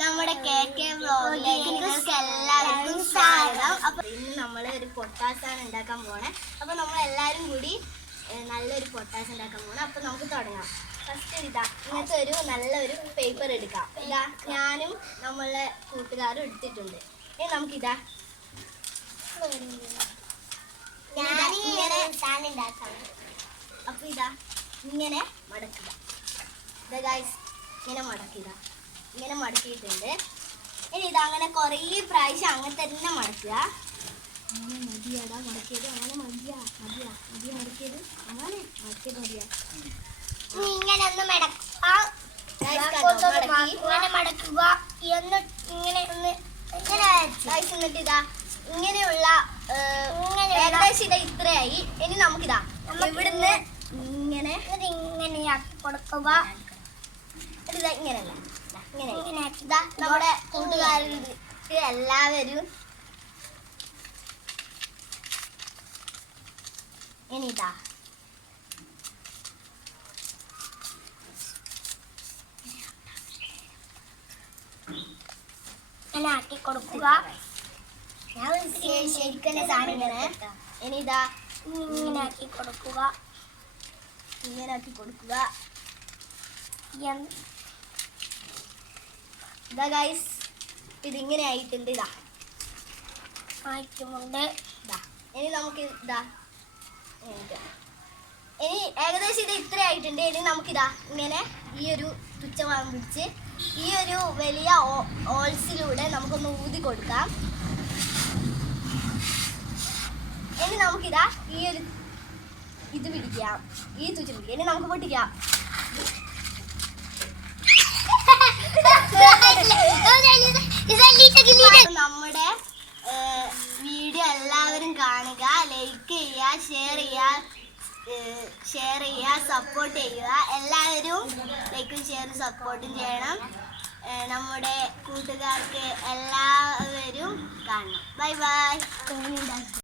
നമ്മുടെ KK വ്ലോഗിലേക്ക് നിങ്ങൾക്ക് എല്ലാവർക്കും സ്വാഗതം. അപ്പൊ ഇന്ന് നമ്മൾ ഒരു പൊട്ടാസാണ് ഉണ്ടാക്കാൻ പോണേ. അപ്പൊ നമ്മൾ എല്ലാവരും കൂടി നല്ലൊരു പൊട്ടാസ് ഉണ്ടാക്കാൻ പോണേ. അപ്പൊ നമുക്ക് തുടങ്ങാം. ഫസ്റ്റ് ഇങ്ങനത്തെ ഒരു നല്ലൊരു പേപ്പർ എടുക്കാം. ഞാനും നമ്മളെ കൂട്ടുകാരും എടുത്തിട്ടുണ്ട്. ഇനി നമുക്കിതാ അപ്പൊ ഇങ്ങനെ മടക്കുക. ഇങ്ങനെ മടക്കുക. ഇങ്ങനെ മടക്കിയിട്ടുണ്ട്. ഇനി അങ്ങനെ കുറേ പ്രാവശ്യം അങ്ങനെ തന്നെ മടക്കുക. അങ്ങനെ മതിയാടാ മടക്കിയത്. അങ്ങനെ മതിയാ മടക്കിയത്. അങ്ങനെ മടക്കിയത് മതിയാ. ഇങ്ങനെ ഒന്ന് മടക്കുക. എന്നിട്ട് ഇങ്ങനെയുള്ള ഏകദേശം ഇത്രയായി. ഇനി നമുക്കിതാ ഇവിടുന്ന് ഇങ്ങനെ ആക്കി കൊടുക്കുക. ഇങ്ങനെയല്ല ഇങ്ങനെ നമ്മുടെ കൂട്ടുകാർക്ക് എല്ലാവരും ഇനി ആക്കി കൊടുക്കുക. ശരിക്കും സാധനം ഇനി ഇങ്ങനെ ആക്കി കൊടുക്കുക. ഇങ്ങനെ ആക്കി കൊടുക്കുക. ഗൈസ് ഇതിങ്ങനെ ആയിട്ടുണ്ട്. ആയിട്ടുമുണ്ട്. ഇനി നമുക്ക് ഇനി ഏകദേശം ഇത്ര ആയിട്ടുണ്ട്. ഇനി നമുക്കിതാ ഇങ്ങനെ ഈ ഒരു തുച്ഛഭാഗം പിടിച്ച് ഈ ഒരു വലിയ ഓൾസിലൂടെ നമുക്കൊന്ന് ഊതി കൊടുക്കാം. ഇനി നമുക്കിതാ ഈ ഒരു ഇത് പിടിക്കാം. ഈ തുച്ഛ പിടിക്കാം. ഇനി നമുക്ക് പൊട്ടിക്കാം. നമ്മുടെ വീഡിയോ എല്ലാവരും കാണുക, ലൈക്ക് ചെയ്യുക, ഷെയർ ചെയ്യുക, സപ്പോർട്ട് ചെയ്യുക. എല്ലാവരും ലൈക്കും ഷെയറും സപ്പോർട്ടും ചെയ്യണം. നമ്മുടെ കൂട്ടുകാർക്ക് എല്ലാവരും കാണണം. Bye bye.